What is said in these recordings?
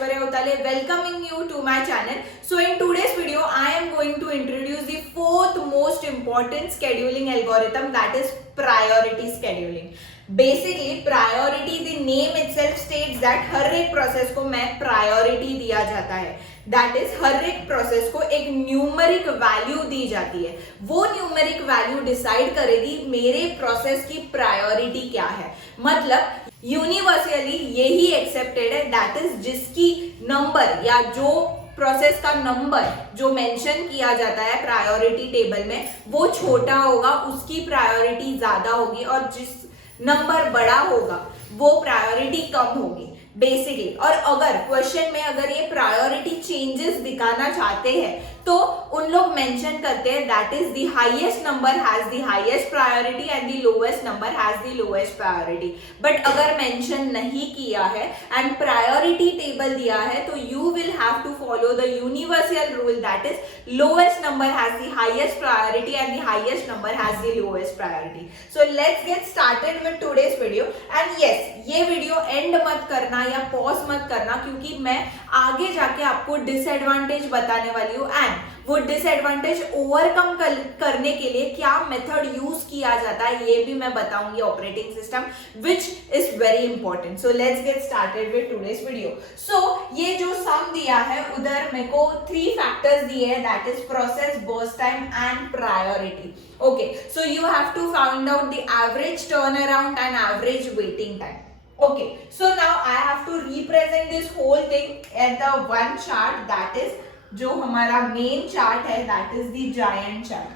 Aishwarya Utale welcoming you to my channel. So in today's video, I am going to introduce the fourth most important scheduling algorithm, that is priority scheduling. Basically, priority, the name itself states that हर एक process को मैं priority दिया जाता है. That is हर एक process को एक numeric value दी जाती है. वो न्यूमेरिक वैल्यू डिसाइड करेगी मेरे प्रोसेस की प्रायोरिटी क्या है. मतलब यूनिवर्सली यही एक्सेप्टेड है, दैट इज जिसकी नंबर या जो प्रोसेस का नंबर जो मेंशन किया जाता है प्रायोरिटी टेबल में वो छोटा होगा, उसकी प्रायोरिटी ज्यादा होगी, और जिस नंबर बड़ा होगा वो प्रायोरिटी कम होगी बेसिकली. और अगर क्वेश्चन में अगर ये प्रायोरिटी चेंजेस दिखाना चाहते हैं तो उन लोग मेंशन करते हैं that is the highest number has the highest priority and the lowest number has the lowest priority. But अगर मेंशन नहीं किया है एंड प्रायोरिटी टेबल दिया है तो you will have to follow the universal rule, that is lowest number has the highest priority and the highest number has the lowest priority. So let's get started with today's video. And yes, ये video and मत करना या pause मत करना, क्योंकि मैं आगे जाके आपको डिसएडवांटेज बताने वाली हूँ एंड वो डिसएडवांटेज ओवरकम करने के लिए क्या मेथड यूज किया जाता है ये भी मैं बताऊंगी, operating system, which is very important. So let's get started with today's video. So ये जो सम दिया है उधर मेरे को 3 फैक्टर्स दिए हैं, that is process, burst time and priority. Okay, so you have to find out the average turnaround and average waiting time. Okay, so now I have to represent this whole thing at the one chart, that is जो हमारा main chart है, that is the giant chart.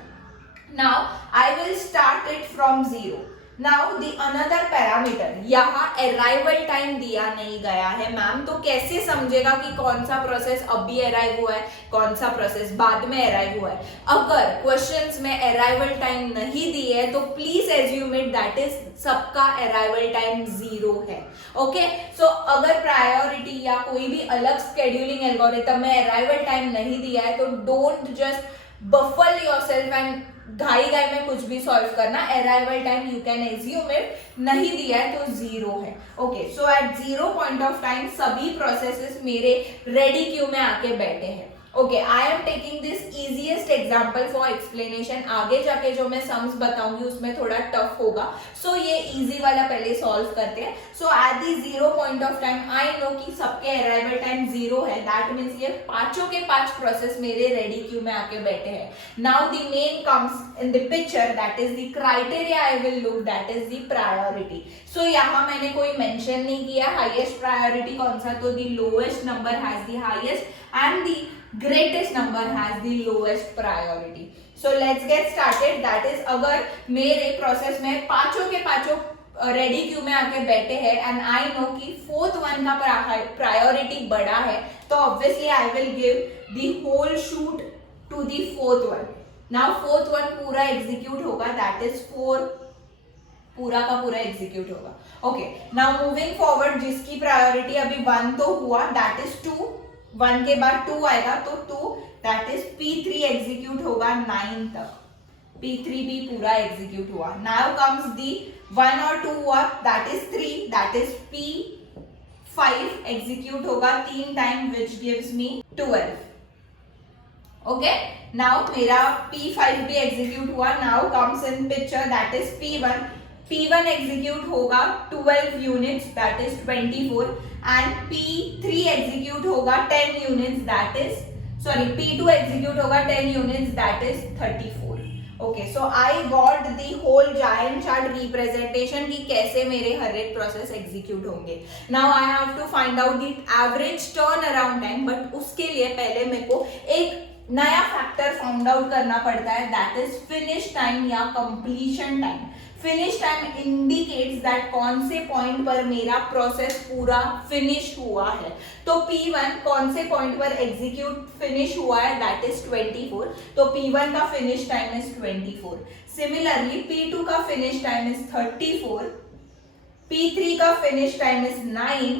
Now I will start it from 0. Now the another parameter, यहाँ arrival time दिया नहीं गया है ma'am, तो कैसे समझेगा कि कौन सा प्रोसेस अभी अराइव हुआ है, कौन सा प्रोसेस बाद में अराइव हुआ है. अगर क्वेश्चंस में अराइवल टाइम नहीं दी है तो please assume it that is सबका अराइवल टाइम 0 है. ओके, सो अगर प्रायोरिटी या कोई भी अलग स्केड्यूलिंग एल्गोरिथम में अराइवल टाइम नहीं दिया है तो don't just baffle yourself and घाई में कुछ भी सॉल्व करना. Arrival time you can assume it, नहीं दिया है तो 0 है. Okay, so at 0 point of time सभी प्रोसेसेस मेरे रेडी क्यू में आके बैठे हैं. Okay, I am taking this easiest example for explanation. आगे जाके जो मैं सम्स बताऊंगी उसमें थोड़ा टफ होगा, सो ये इजी वाला पहले सॉल्व करते हैं. So at the 0 point of time I know कि सबके अराइवल टाइम 0 है, दैट मीन्स ये पांचों के 5 प्रोसेस मेरे रेडी क्यू में आके बैठे हैं. Now the main comes in the picture, that is the criteria I will look, that is the priority. So यहाँ मैंने कोई मेंशन नहीं किया हाईएस्ट प्रायोरिटी कौन सा, तो the lowest number has the highest and the greatest number has the lowest priority. So let's get started. That is, अगर मेरे प्रोसेस में पांचों के पांचों रेडी क्यू में आके बैठे हैं एंड आई नो कि 4th वन का प्रायोरिटी बड़ा है तो obviously I will give the whole shoot to the 4th one. Now 4th one पूरा एग्जीक्यूट होगा, दैट इज 4 पूरा का पूरा एग्जीक्यूट होगा. ओके, नाउ मूविंग फॉरवर्ड, जिसकी प्रायोरिटी अभी 1 तो हुआ, दैट इज 2. 1 के बाद 2 आएगा तो 2, दैट इज P3 एग्जीक्यूट होगा 9 तक. P3 भी पूरा एग्जीक्यूट हुआ. नाउ कम्स दी 1 और 2 हुआ, that is 3, that is P5 execute होगा 3 time which gives me 12. Okay, now मेरा P5 भी एग्जीक्यूट हुआ. Now comes in picture, that is P1. P1 execute होगा 12 units, that is 24, and P3 execute होगा 10 units, that is P2 execute होगा 10 units, that is 34. Okay, so I got the whole Gantt chart representation कि कैसे मेरे हर एक process execute होंगे. Now I have to find out the average turn around time, but उसके लिए पहले मेरे को एक नया फैक्टर फाउंड आउट करना पड़ता है, दैट इज फिनिश टाइम या completion time. Finish time indicates that कौन से पॉइंट पर मेरा प्रोसेस पूरा फिनिश हुआ है. तो P1 कौन से पॉइंट पर एग्जीक्यूट फिनिश हुआ है, दैट इज 24, तो P1 का finish time is 24. Similarly P2 का फिनिश टाइम इज 34, P3 का फिनिश टाइम इज 9,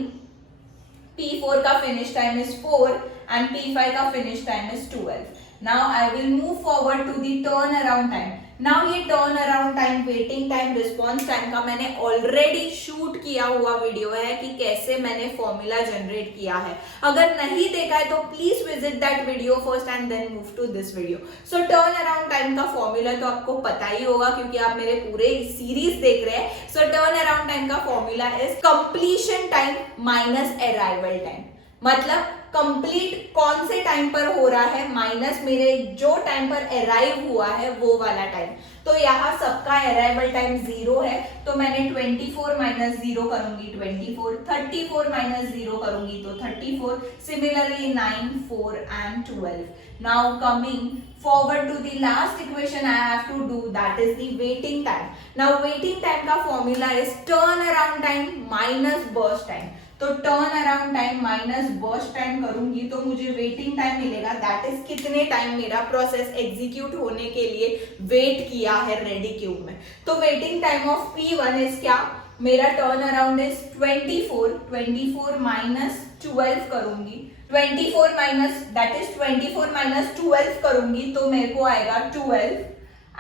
P4 का finish time is 4 and P5 का finish time is 12. Now I will move forward to the turn around time. Now ये turn around time, waiting time, response time का मैंने already shoot किया हुआ video है कि कैसे मैंने फॉर्मूला जनरेट किया है. अगर नहीं देखा है तो please visit that video first and then move to this video. So turn around time का फॉर्मूला तो आपको पता ही होगा क्योंकि आप मेरे पूरे सीरीज देख रहे हैं. सो टर्न अराउंड टाइम का formula is completion time minus arrival time. मतलब कंप्लीट कौन से टाइम पर हो रहा है माइनस मेरे जो टाइम पर अराइव हुआ है वो वाला टाइम. तो यहाँ सबका अराइवल टाइम 0 है तो मैंने 24 माइनस 0 करूंगी 24, 34 माइनस 0 करूंगी तो 34, similarly 9, 4 and 12. Now coming forward to the last equation I have to do, that is the waiting time. Now waiting time का formula is turn around time minus burst time. तो turn around time minus burst time करूंगी तो मुझे waiting time मिलेगा. That is कितने time मेरा process execute होने के लिए वेट किया है रेडी क्यू में. तो waiting time of P1 is क्या, मेरा टर्न अराउंड इज 24 माइनस 12 करूंगी. 24 माइनस दैट इज 24 माइनस 12 करूंगी तो मेरे को आएगा 12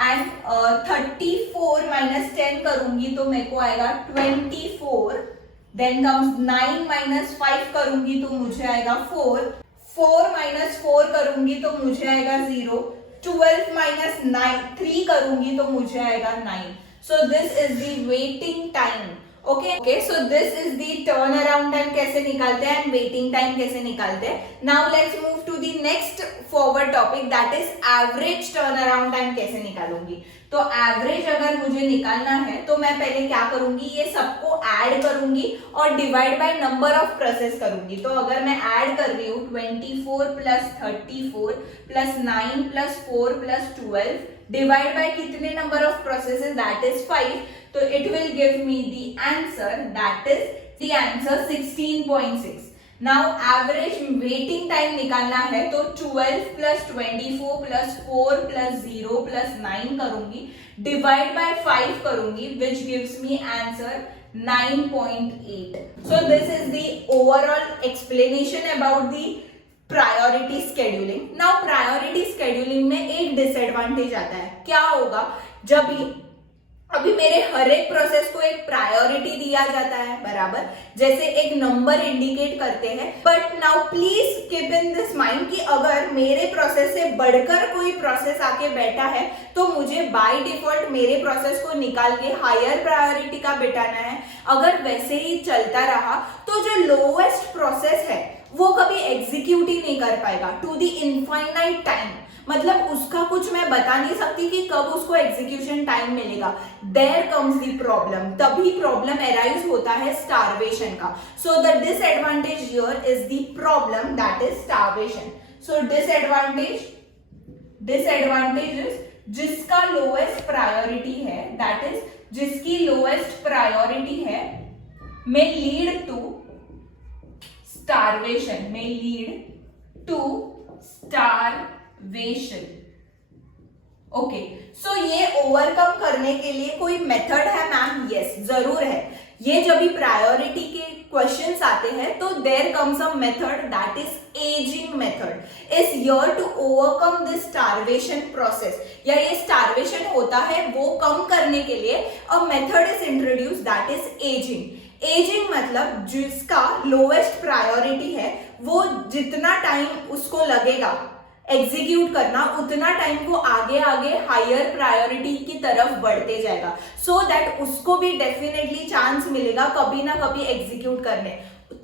एंड 34 माइनस 10 करूंगी तो मेरे को आएगा 24. देन कम्स 9 माइनस 5 करूंगी तो मुझे आएगा 4, 4 माइनस 4 करूंगी तो मुझे आएगा 0, 12 माइनस 3 करूंगी तो मुझे आएगा 9. So this is the waiting time. Okay so this is the turn around time कैसे निकालते हैं एंड वेटिंग टाइम कैसे निकालते हैं. Now let's move to the next forward topic, that is average turn around time कैसे निकालूंगी. तो average अगर मुझे निकालना है तो मैं पहले क्या करूंगी, ये सबको ऐड करूंगी और divide by number of process करूंगी. तो अगर मैं ऐड कर रही हूँ 24 plus 34 plus 9 plus 4 plus 12 divide by कितने number of processes, that is 5. तो it will give me the answer, that is the answer 16.6. Now average waiting time निकालना है तो 12 प्लस 24 प्लस 4 प्लस 0 प्लस 9 करूंगी, डिवाइड बाय 5 करूंगी, विच gives me answer 9.8. So this is the overall explanation about the priority scheduling. Now priority scheduling में एक disadvantage आता है. क्या होगा, जब अभी मेरे हर एक प्रोसेस को एक प्रायोरिटी दिया जाता है, बराबर जैसे एक नंबर इंडिकेट करते हैं. But now please keep in this mind कि अगर मेरे प्रोसेस से बढ़कर कोई प्रोसेस आके बैठा है तो मुझे बाय डिफॉल्ट मेरे प्रोसेस को निकाल के हायर प्रायोरिटी का बिठाना है. अगर वैसे ही चलता रहा तो जो लोएस्ट प्रोसेस है वो कभी एग्जीक्यूट ही नहीं कर पाएगा टू द इनफाइनाइट टाइम. मतलब उसका कुछ मैं बता नहीं सकती कि कब उसको एग्जीक्यूशन टाइम मिलेगा. देयर कम्स द प्रॉब्लम, तभी प्रॉब्लम अराइज होता है स्टारवेशन का. So the disadvantage here is the problem, that is starvation. So disadvantage is जिसका लोएस्ट प्रायोरिटी है, दैट इज जिसकी लोएस्ट प्रायोरिटी है, may lead to starvation. Okay so ये overcome करने के लिए कोई मेथड है मैम? यस जरूर है. ये जब भी प्रायोरिटी के क्वेश्चंस आते हैं तो there comes a method, that is ageing method. Is here to overcome this starvation process, या ये स्टारवेशन होता है वो कम करने के लिए a method is introduce, that is ageing. Ageing मतलब जिसका लोएस्ट प्रायोरिटी है वो जितना टाइम उसको लगेगा एग्जीक्यूट करना, उतना टाइम वो आगे आगे हायर प्रायोरिटी की तरफ बढ़ते जाएगा, सो दैट उसको भी डेफिनेटली चांस मिलेगा कभी ना कभी एग्जीक्यूट करने,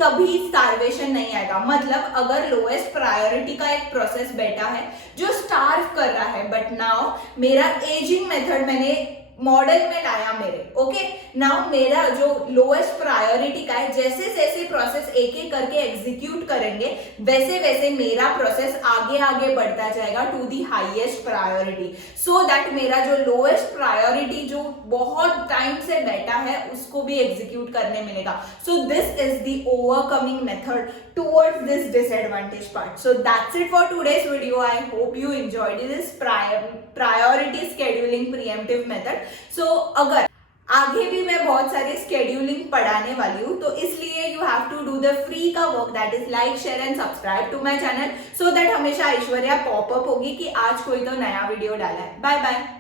तभी स्टारवेशन नहीं आएगा. मतलब अगर लोएस्ट प्रायोरिटी का एक प्रोसेस बैठा है जो स्टार्व कर रहा है, बट नाउ मेरा एजिंग मेथड मैंने मॉडल में लाया मेरे. ओके नाउ मेरा जो लोएस्ट प्रायोरिटी का है, जैसे जैसे प्रोसेस एक एक करके एग्जीक्यूट करेंगे वैसे वैसे मेरा प्रोसेस आगे आगे बढ़ता जाएगा to the highest priority, so that मेरा जो लोएस्ट प्रायोरिटी जो बहुत टाइम से बैठा है उसको भी एग्जीक्यूट करने मिलेगा. सो this is the overcoming method towards this disadvantage part. So that's it for today's video. I hope you enjoyed this priority scheduling preemptive method. So अगर आगे भी मैं बहुत सारे स्केड्यूलिंग पढ़ाने वाली हूँ, तो इसलिए you have to do the free का work, that is like share and subscribe to my channel, so that हमेशा ऐश्वर्या पॉपअप होगी कि आज कोई तो नया वीडियो डाला है. Bye bye.